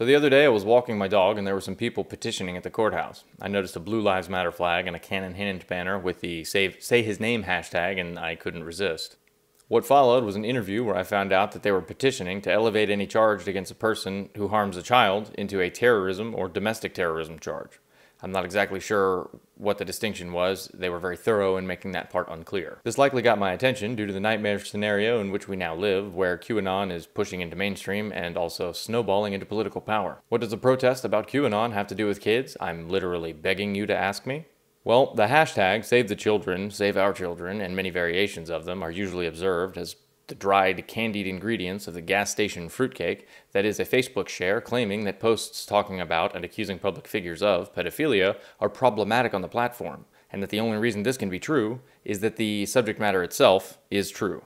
So the other day I was walking my dog and there were some people petitioning at the courthouse. I noticed a Blue Lives Matter flag and a Cannon Hinnant banner with the Say His Name hashtag, and I couldn't resist. What followed was an interview where I found out that they were petitioning to elevate any charge against a person who harms a child into a terrorism or domestic terrorism charge. I'm not exactly sure what the distinction was. They were very thorough in making that part unclear. This likely got my attention due to the nightmare scenario in which we now live, where QAnon is pushing into mainstream and also snowballing into political power. What does a protest about QAnon have to do with kids? I'm literally begging you to ask me. Well, the hashtag Save the Children, Save Our Children, and many variations of them are usually observed as the dried, candied ingredients of the gas station fruitcake that is a Facebook share claiming that posts talking about and accusing public figures of pedophilia are problematic on the platform, and that the only reason this can be true is that the subject matter itself is true.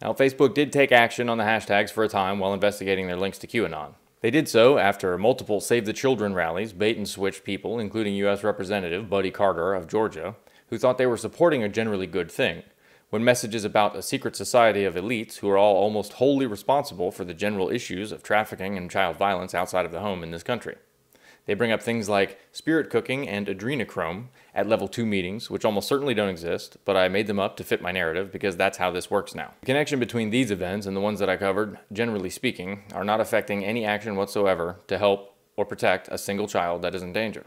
Now, Facebook did take action on the hashtags for a time while investigating their links to QAnon. They did so after multiple Save the Children rallies bait-and-switched people, including U.S. Representative Buddy Carter of Georgia, who thought they were supporting a generally good thing, when messages about a secret society of elites who are all almost wholly responsible for the general issues of trafficking and child violence outside of the home in this country. They bring up things like spirit cooking and adrenochrome at level 2 meetings, which almost certainly don't exist, but I made them up to fit my narrative because that's how this works now. The connection between these events and the ones that I covered, generally speaking, are not affecting any action whatsoever to help or protect a single child that is in danger.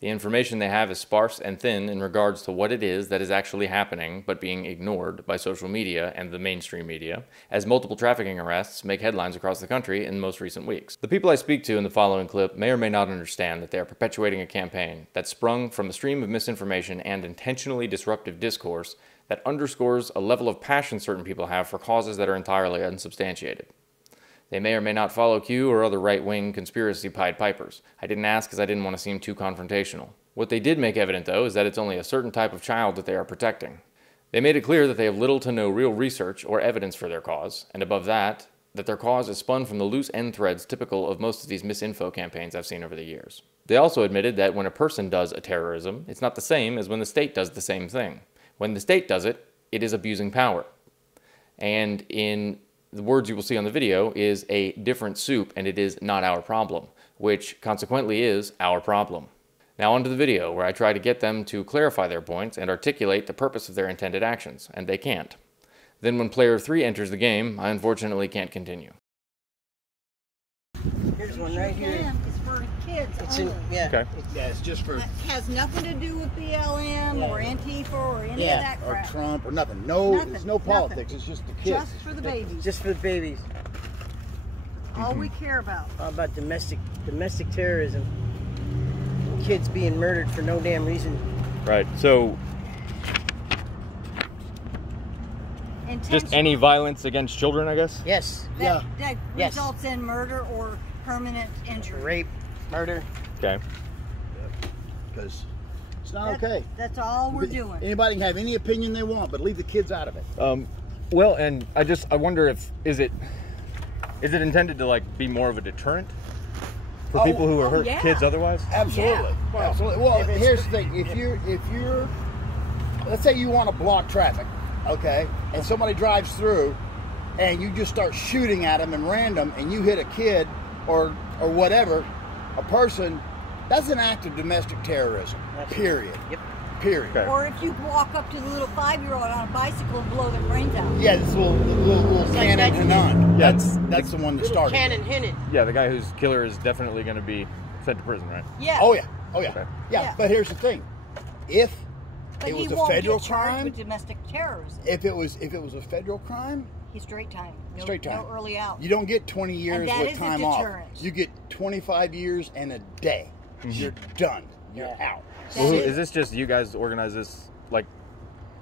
The information they have is sparse and thin in regards to what it is that is actually happening but being ignored by social media and the mainstream media, as multiple trafficking arrests make headlines across the country in most recent weeks. The people I speak to in the following clip may or may not understand that they are perpetuating a campaign that sprung from a stream of misinformation and intentionally disruptive discourse that underscores a level of passion certain people have for causes that are entirely unsubstantiated. They may or may not follow Q or other right-wing conspiracy Pied Pipers. I didn't ask because I didn't want to seem too confrontational. What they did make evident, though, is that it's only a certain type of child that they are protecting. They made it clear that they have little to no real research or evidence for their cause, and above that their cause is spun from the loose end threads typical of most of these misinfo campaigns I've seen over the years. They also admitted that when a person does a terrorism, it's not the same as when the state does the same thing. When the state does it, it is abusing power. And in the words you will see on the video is a different soup, and it is not our problem, which consequently is our problem. Now onto the video, where I try to get them to clarify their points and articulate the purpose of their intended actions, and they can't. Then when player 3 enters the game, I unfortunately can't continue. Here's one right here. It's for kids. It's in, yeah. Okay. Yeah, it's just for It has nothing to do with BLM or Antifa or any of that or crap. Trump or nothing. No, Nothing, there's no politics. nothing. It's just the kids. Just for the babies. Just for the babies. All we care about. How about domestic terrorism? Kids being murdered for no damn reason. Right, so just any violence against children, I guess? Yes. that Yes. results in murder or permanent injury. Rape, murder. Okay. Because it's not okay. That's all we're doing. Anybody can have any opinion they want, but leave the kids out of it. Well, and I wonder if, is it intended to like be more of a deterrent for people who are hurt yeah. kids otherwise? Absolutely. Yeah. Absolutely. Well, here's the thing. If you're, let's say you want to block traffic, okay, and somebody drives through and you just start shooting at them and random and you hit a kid or whatever, a person, that's an act of domestic terrorism. Period. Yep. Period. Okay. Or if you walk up to the little 5-year-old on a bicycle and blow their brains out. Yeah, this little Cannon Hinnant. Yeah, That's the one that Little started. Cannon Hinnant. Yeah, the guy whose killer is definitely going to be sent to prison, right? Yeah. Oh yeah. Oh yeah. Okay. Yeah. But here's the thing: if But it he was a won't federal get charged crime, with domestic terrorism. if it was a federal crime, He's straight time. No, straight time. No early out. You don't get 20 years that with is a time off. deterrent. You get 25 years and a day. You're done. You're Yeah. out. Well, That is this just you guys organize this? Like,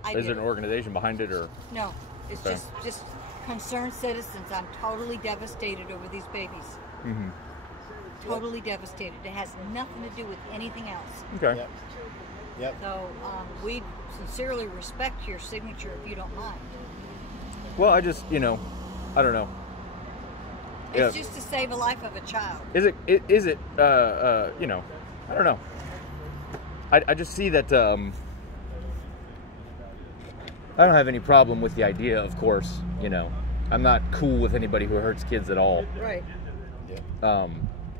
I is did. there an organization behind it, or? No, it's Okay. just concerned citizens. I'm totally devastated over these babies. Mm-hmm. Totally devastated. It has nothing to do with anything else. Okay. Yep. Yep. So we sincerely respect your signature if you don't mind. Well, I just, I don't know. It's just to save a life of a child. Is it, I don't know. I just see that, I don't have any problem with the idea, of course, I'm not cool with anybody who hurts kids at all. Right. Yeah.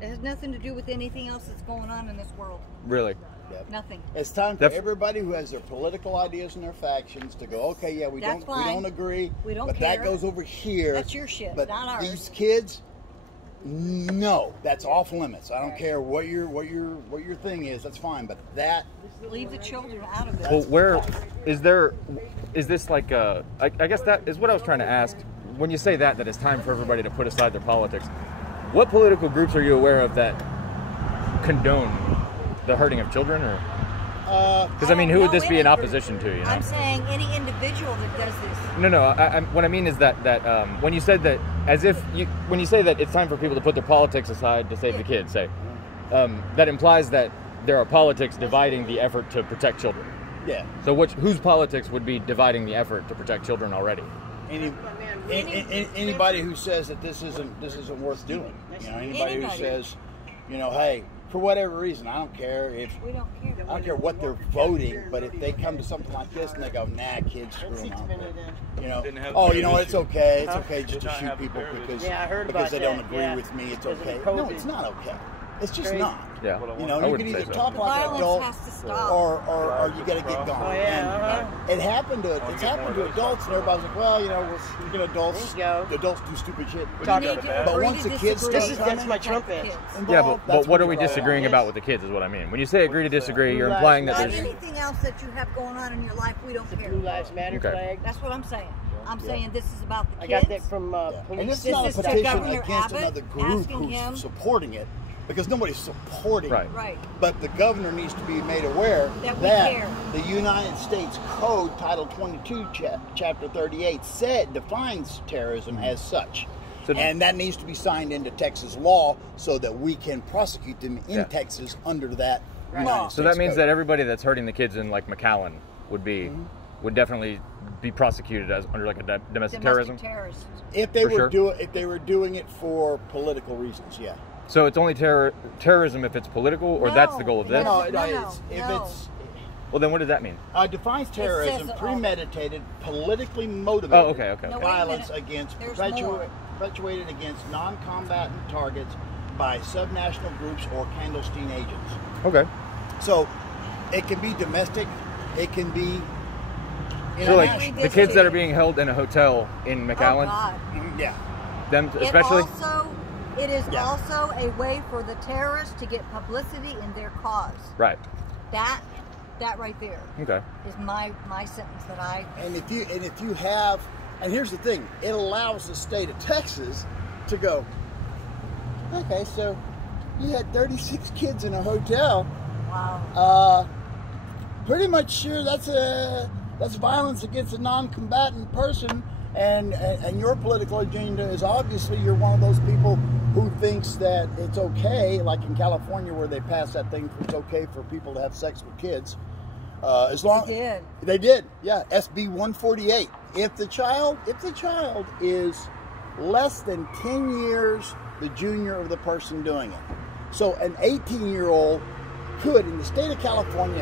It has nothing to do with anything else that's going on in this world. Really? Yep. Nothing. It's time for everybody who has their political ideas and their factions to go, okay, yeah, we don't agree, We don't but care. that goes over here. That's your shit, but not ours. these kids, no, that's off limits. I don't care what your thing is. That's fine, but that Leave the children out of this. Well, where is this like I guess that is what I was trying to ask. When you say that it's time for everybody to put aside their politics, what political groups are you aware of that condone the hurting of children? Or because I mean, who would this be in opposition to? You know? I'm saying any individual that does this. No. What I mean is that when you said that, when you say that it's time for people to put their politics aside to save the kids, say that implies that there are politics dividing the effort to protect children. Yeah. So whose politics would be dividing the effort to protect children already? Anybody who says that this isn't worth doing. You know, anybody who says, you know, hey, for whatever reason, I don't care if We don't care. I don't care what they're voting, but if they come to something like this and they go, nah, kids, screw them out. You know, oh, you know what, it's okay. It's okay just to shoot people because they don't agree with me. It's okay. No, it's not okay. It's just not. Yeah. You know, you can either talk like an adult or you got to get gone. And it happened to adults, and everybody's like, well, you know, we're adults. Adults do stupid shit. But once the kids start that's my trumpet. Yeah, but what are we disagreeing about with the kids is what I mean. When you say agree to disagree, you're implying that there's anything else that you have going on in your life, we don't care. Blue Lives Matter flag. That's what I'm saying. I'm saying this is about the kids. I got that from And police. it's not a This is petition Governor against Abbott another group asking him- who's supporting it, because nobody's supporting it. Right. But the governor needs to be made aware That we that care. the United States Code, Title 22, Chapter 38, defines terrorism as such. So- And that needs to be signed into Texas law so that we can prosecute them in Texas under that United States So that means Code. that everybody that's hurting the kids in like McAllen would definitely be prosecuted as under like a domestic terrorism. terrorists. If they For if they were doing it for political reasons, yeah. So it's only terrorism if it's political, or that's the goal of this? No. Well, then what does that mean? Defines terrorism says- premeditated, politically motivated Oh, okay. No, wait a violence minute. against There's perpetuated against non-combatant targets by subnational groups or clandestine agents. Okay. So it can be domestic, it can be So like international. the kids that are being held in a hotel in Oh, McAllen, God. Yeah. them especially. It is Yeah. also a way for the terrorists to get publicity in their cause. Right. That right there Okay. is my sentence that I. And if you have, and here's the thing, it allows the state of Texas to go, okay, so you had 36 kids in a hotel. Wow. Pretty much sure that's violence against a non-combatant person, and your political agenda is obviously you're one of those people who thinks that it's okay, like in California where they passed that thing, it's okay for people to have sex with kids. As long they did, yeah. SB 148. If the child is less than 10 years the junior of the person doing it, so an 18-year-old could, in the state of California,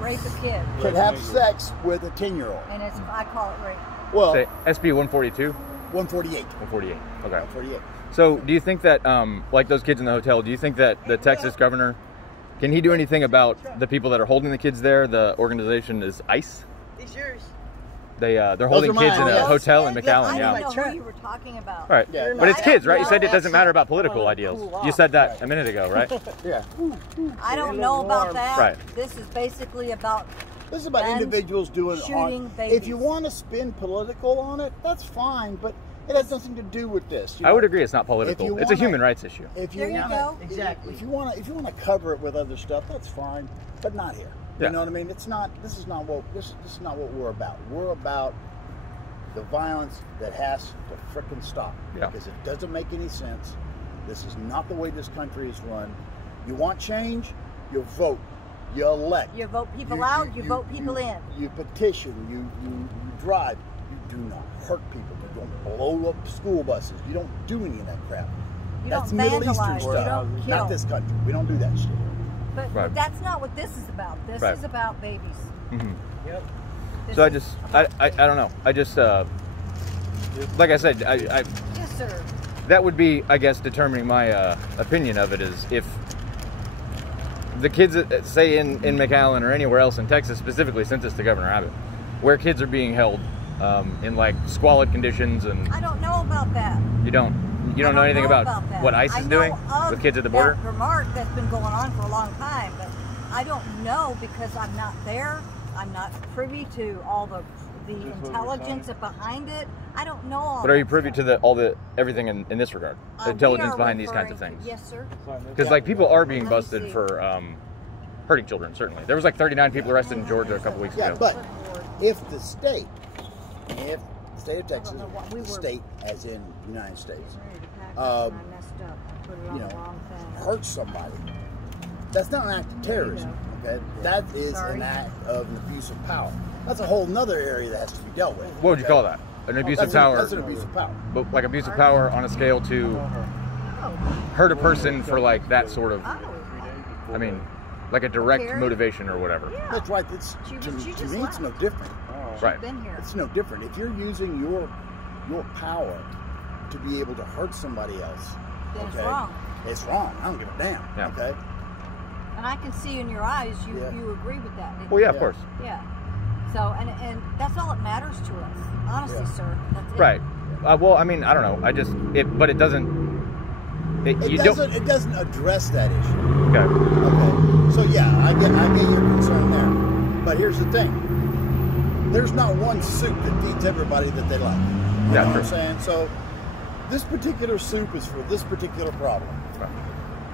Rape a kid. could have sex with a 10-year-old. And I call it rape. Well, Say SB 142. 148. 148. Okay. 148. So do you think that like those kids in the hotel? Do you think that the Texas governor can he do anything about the people that are holding the kids there? The organization is ICE. These yours. They're holding kids in a hotel in McAllen. I Yeah. didn't know who you were talking about. All right. Yeah. But it's kids, right? You said it No, doesn't matter about political that's ideals. cool off. You said that a minute ago, right? Yeah. I don't know about that. Right. This is basically about This is about guns, individuals doing shooting harm. babies. If you want to spin political on it, that's fine, but it has nothing to do with this. You I know? would agree it's not political. you It's a wanna- human rights issue. If you There you wanna, go. Exactly. If you want to cover it with other stuff, that's fine, but not here. Yeah. You know what I mean? It's not. This is not what we're about. We're about the violence that has to frickin' stop, Yeah. because it doesn't make any sense. This is not the way this country is run. You want change? You vote. You elect. you vote people out, you vote people in. You petition. You drive. You do not hurt people. You don't blow up school buses. You don't do any of that crap. You That's don't Middle Eastern vandalize, you stuff. don't kill. Not this country. We don't do that shit. But Right. that's not what this is about. This Right. is about babies. Yep. This So I is just, I don't know. I just, like I said, Yes, sir. that would be, I guess, determining my opinion of it is if the kids, say in McAllen or anywhere else in Texas, specifically since it's to Governor Abbott, where kids are being held in like squalid conditions and... I don't know about that. You don't know anything about that. what ICE is doing with kids at the border? That remark that's been going on for a long time, but I don't know because I'm not there. I'm not privy to all the intelligence behind it. I don't know all. But are you privy to everything in this regard? The intelligence behind these kinds of things? Yes, sir. Because like people are being busted for hurting children. Certainly, there was like 39 people arrested in Georgia a couple weeks ago. Yeah, but if the state of Texas, the state as in the United States, hurts somebody, that's not an act of terrorism. Okay, that is an act of an abuse of power. That's a whole nother area that has to be dealt with. What would you call that? An abuse of power? That's an abuse of power. But like abuse of power on a scale to hurt a person for like that sort of, I mean, like a direct motivation or whatever. Yeah. That's right. To me, it's no different. Right. It's no different. If you're using your power to be able to hurt somebody else, then it's wrong. It's wrong. I don't give a damn. Yeah. Okay. And I can see in your eyes you agree with that. Well, yeah, of course. Yeah. So, and that's all that matters to us, honestly, sir. That's it. Right. Well, I mean, I don't know. But it doesn't. It doesn't address that issue. Okay. Okay. So yeah, I get your concern there. But here's the thing. There's not one soup that feeds everybody that they like. You know what I'm saying? So this particular soup is for this particular problem. Right.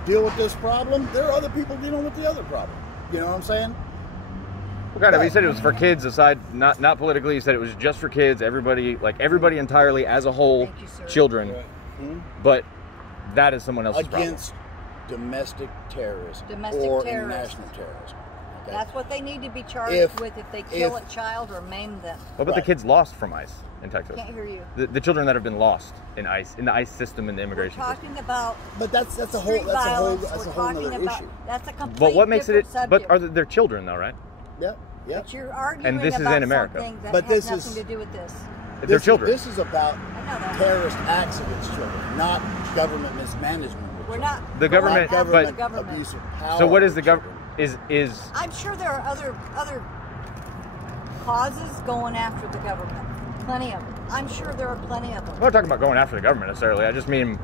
Deal with this problem. There are other people dealing with the other problem. You know what I'm saying? What kind of? He said it was for kids. Aside, not politically. He said it was just for kids. Everybody entirely as a whole, Thank you, sir. children. Mm-hmm. But that is someone else's against domestic terrorism or international terrorism. Okay? That's what they need to be charged with if they kill a child or maim them. What about the kids lost from ICE in Texas? Can't hear you. The children that have been lost in the ICE system and the immigration We're system. talking about. But that's a whole other issue. That's a complete. But what makes it? Subject. But they're children though, right? Yep. Yep. But you're arguing And this is about in America. something that But has this nothing to do with this. They're children. This is about terrorist acts against children, not government mismanagement. We're not. The government, government abuse of power. So what is the government? Is I'm sure there are other causes going after the government. Plenty of them. I'm sure there are plenty of them. I'm not talking about going after the government necessarily. I just mean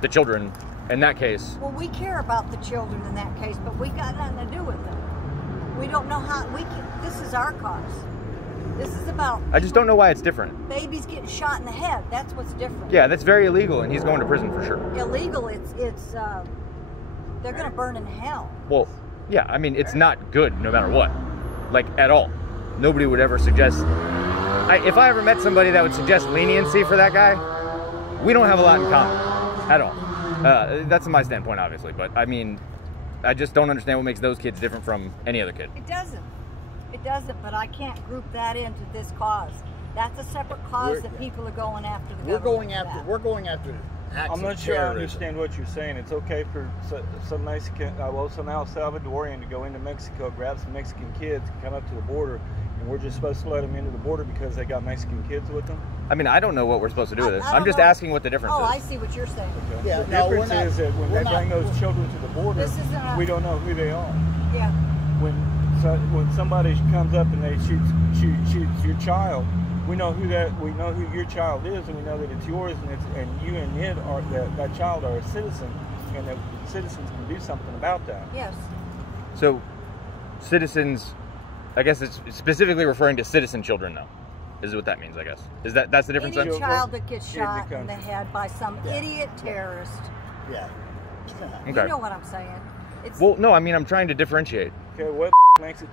the children in that case. Well, we care about the children in that case, but we got nothing to do with them. We don't know how we can. This is our cause. This is about. I just don't know why it's different. Babies getting shot in the head. That's what's different. Yeah, that's very illegal, and he's going to prison for sure. Illegal. It's they're gonna burn in hell. Well, yeah. I mean, it's not good no matter what, like at all. Nobody would ever suggest. If I ever met somebody that would suggest leniency for that guy, we don't have a lot in common at all. That's my standpoint, obviously. But I mean, I just don't understand what makes those kids different from any other kid. It doesn't. It doesn't, but I can't group that into this cause. That's a separate cause that people are going after the government. We're going after acts I'm not of sure I terrorism. understand what you're saying. It's okay for some Mexican, some El Salvadorian to go into Mexico, grab some Mexican kids, come up to the border, and we're just supposed to let them into the border because they got Mexican kids with them? I mean, I don't know what we're supposed to do with this. I'm just know. asking what the difference Oh, is. I see what you're saying. Okay. Yeah, The no, we're difference not- is that when we're they not- bring those children to the border, This isn't a- we don't know who they are. Yeah. When somebody comes up and they shoots your child, we know who your child is, and we know that it's yours, and you and it are that child are a citizen, and that citizens can do something about that. Yes. So, citizens, I guess it's specifically referring to citizen children, though. Is what that means, I guess. That's the difference? Any then? child that gets In the shot in the country. head by some idiot terrorist. Yeah. You Okay. know what I'm saying. It's, Well, no, I mean, I'm trying to differentiate. Okay, what makes it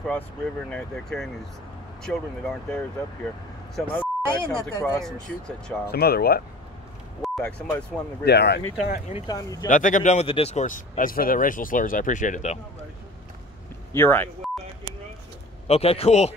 across the river, and they're carrying these children that aren't theirs up here. Some other guy saying comes that they're across and theirs. shoots that child. Some other what? Back. Somebody swam the river. Yeah, all right. Anytime you jump. I think I'm done with the discourse. As for the racial slurs, I appreciate it, though. You're right. Okay, cool.